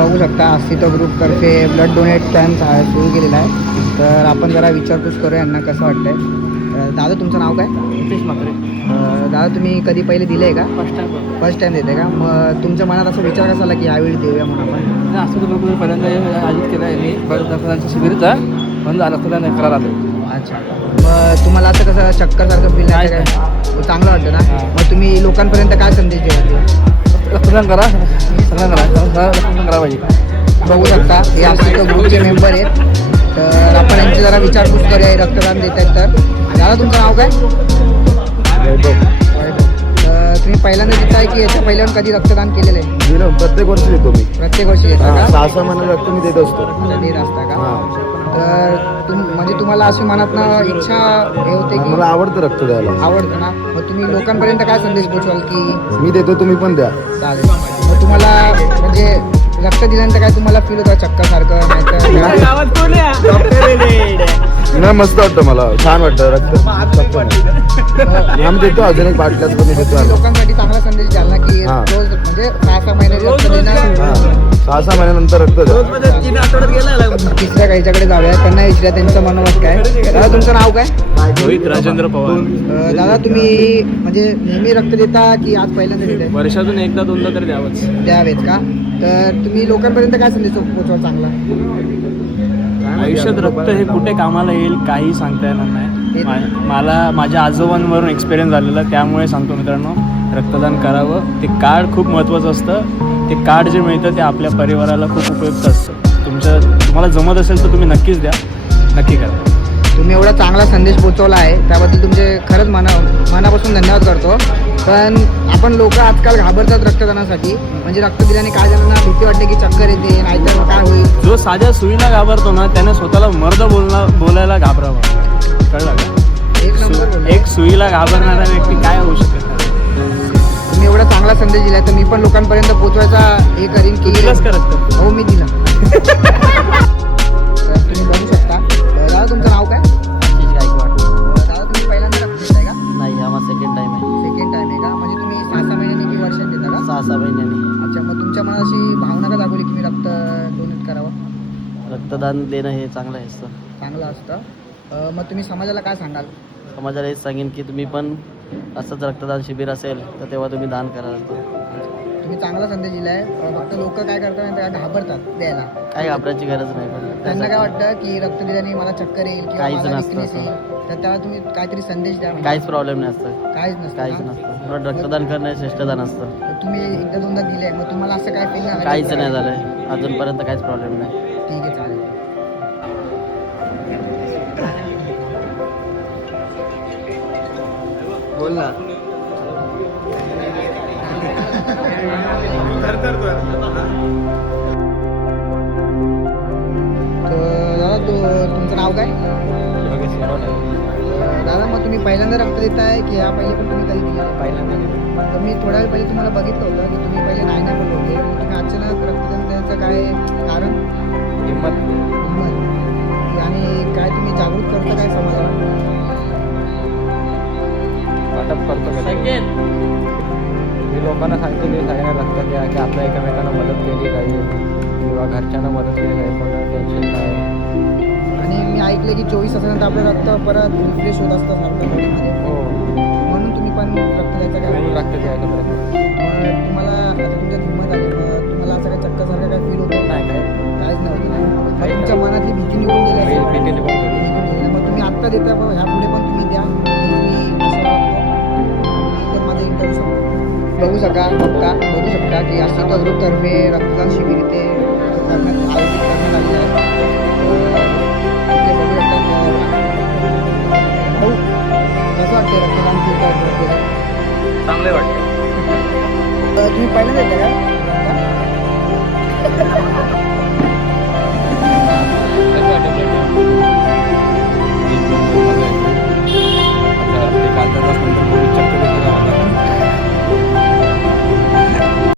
बघू शकता अस्तित्व ग्रुपतर्फे ब्लड डोनेट कॅम्प सुरू केलेला आहे. तर आपण जरा विचारपूस करूया यांना कसं वाटतंय. दादा तुमचं नाव काय? नितेश म्हात्रे. दादा तुम्ही कधी पहिले दिलं आहे का? फर्स्ट टाईम देते का? मग तुमच्या मनात असा विचार कसा आला की ह्यावेळी देऊया म्हणून आपण? असं तुम्ही पहिल्यांदा आयोजित केलं आहे मी रक्तदानाच्या शिबिरचा म्हणून रक्तदान करायला आलो. अच्छा, मग तुम्हाला असं कसं चक्करसारखं फील नाही काय? चांगलं वाटतं ना? मग तुम्ही लोकांपर्यंत काय संदेश द्याल? रक्तदान करा, रक्तदान करा पाहिजे. बघू शकता हे अस्तित्व ग्रुपचे मेंबर आहेत. तर आपण यांची जरा विचारपूस करूया रक्तदान देत आहेत. तर दादा तुमचं नाव काय? तर तुम्ही पहिल्यांदा देताय की याच्या पहिल्यांदा कधी रक्तदान केलेलं आहे? प्रत्येक वर्षी देतो मी. प्रत्येक वर्षी देता का? 6 महिने रक्त मी देत असतो. देत असता का? तर म्हणजे तुम्हाला अशी मनातनं इच्छा हे होते की मला आवडतं रक्त द्यायला. आवडतं ना? मग तुम्ही लोकांपर्यंत काय संदेश पोचवाल की मी देतो, तुम्ही पण द्या. चालेल. मग तुम्हाला म्हणजे रक्त दिल्यानंतर काय तुम्हाला फील होतं चक्कासारखं नाहीतर नाही, मस्त वाटतं, मला छान वाटतं रक्त. आम्ही देतो, अजून एक बाटल्यात पण देतो आम्ही. लोकांसाठी चांगला संदेश द्याल ना की हां. रोज म्हणजे 6 महिने रक्त देणं. 6 महिन्यानंतर रक्त द्या. तिसऱ्या काहीच्याकडे जाऊया, त्यांना विचारूया त्यांचं मनोमत काय. दादा तुमचं नाव काय? रोहित राजेंद्र पवार. दादा तुम्ही म्हणजे नेहमी रक्त देता की आज पहिल्यांदा देताय? वर्षातून एकदा दोनदा तरी द्यावंच. द्यावेत का? तर तुम्ही लोकांपर्यंत काय संदेश पोचवाल चांगला? आयुष्यात रक्त हे कुठे कामाला येईल काही सांगता येणार नाही. मला माझ्या आजोबांवरून एक्सपिरियन्स झालेला, त्यामुळे सांगतो मित्रांनो, रक्तदान करावं. ते कार्ड खूप महत्त्वाचं असतं. ते कार्ड जे मिळतं ते आपल्या परिवाराला खूप उपयुक्त असतं. तुम्हाला जमत असेल तर तुम्ही नक्कीच द्या, नक्की करा. तुम्ही एवढा चांगला संदेश पोचवला आहे त्याबद्दल तुमचे खरंच मनापासून धन्यवाद करतो. पण आपण लोक आजकाल घाबरतात रक्तदानासाठी. म्हणजे रक्त दिल्याने काय जणांना भीती वाटते की चक्कर येते, नाहीतर काय होईल. जो साध्या सुईला घाबरतो ना त्याने स्वतःला मर्द बोलायला घाबरावं. कळलं का? एक नंबर बोलला. एक सुईला घाबरणारा व्यक्ती काय होऊ शकत नाही. तुम्ही एवढा चांगला संदेश दिला तर मी पण लोकांपर्यंत पोचवायचा हे करीन की दिलंच का रक्त? हो मी दिला. तर तुम्ही बघू शकता. दादा तुमचं नाव काय? दादा तुम्ही पहिल्यांदा रक्त देताय का? नाही, हा माझा सेकंड टाइम आहे. सेकंड टाइम आहे का? म्हणजे तुम्ही 6 महिन्यांनी की वर्षात देता का? 6 महिन्यांनी. अच्छा, मग तुमच्या मनात अशी भावना का दाखवली की मी रक्त डोनेट करावं? रक्तदान देणं हे चांगलं असतं. चांगलं असतं. मग तुम्ही समाजाला काय सांगाल? समाजाला हेच सांगेन की तुम्ही पण असंच रक्तदान शिबिर असेल तर तेव्हा तुम्ही दान करा. तुम्ही चांगला संदेश दिला आहे. फक्त लोक काय करतात माहिती आहे का? घाबरतात द्यायला. काही घाबरायची गरज नाही. त्यांना काय वाटतं की रक्त दिल्याने मला चक्कर येईल किंवा काहीच मला नसतं weakness असं. येईल. तर त्याला तुम्ही काहीतरी संदेश द्या. काहीच प्रॉब्लेम नाही असतं. काहीच नसतं काहीच का? नसतं. उलट रक्तदान करणं हे श्रेष्ठदान असतं. तर तुम्ही एकदा दोनदा दिले, मग तुम्हाला असं काय फील नाही? काहीच नाही झालंय अजूनपर्यंत, काहीच प्रॉब्लेम नाही. ठीक आहे, चालेल. बोल ना. दादा तुमचं नाव काय? दादा मग तुम्ही पहिल्यांदा रक्त देताय की या पहिले पण तुम्ही कधी दिलं? पहिल्यांदा. तर मी थोड्या वेळ पहिले तुम्हाला बघितलं होतं की तुम्ही पहिले नाही बोलले होते. मग तुम्ही अचानक रक्तदान देण्याचं काय कारण? हिंमत. आणि काय तुम्ही जागृत करता काय समाजाला? वाटप करतो का? मी लोकांना सांगतो की सगळ्यांना रक्त द्या, की आपल्या एकमेकांना मदत केली पाहिजे किंवा घरच्यांना मदत केली पाहिजे. कोणाला टेन्शन नाही. आणि मी ऐकलं की 24 तासानंतर आपलं रक्त परत रिफ्रेश होत असतं सारखं बॉडीमध्ये. हो, म्हणून तुम्ही पण रक्त द्यायचं काय? म्हणून रक्त द्यायला पाहिजे. मग तुम्हाला आता तुमच्यात हिंमत आली, मग तुम्हाला असं काय चक्करसारखं काय फील होतं? नाही, काय काहीच नव्हतं ना? मग काही तुमच्या मनातली भीती निघून गेली असेल. भीती निघून गेली. निघून गेली ना? मग तुम्ही आत्ता देता, मग ह्यापुढे पण तुम्ही द्या. मी असं तर माझं इंटरव्ह्यू बघू शकता की अस्तित्व ग्रुपतर्फे रक्तदान शिबिर इथे आयोजित करण्यात आलेलं आहे. इथे बघू शकता. भाऊ कसं वाटतं रक्तदान शिबिर? चांगले वाटते. तुम्ही पहिल्यांदा येता का?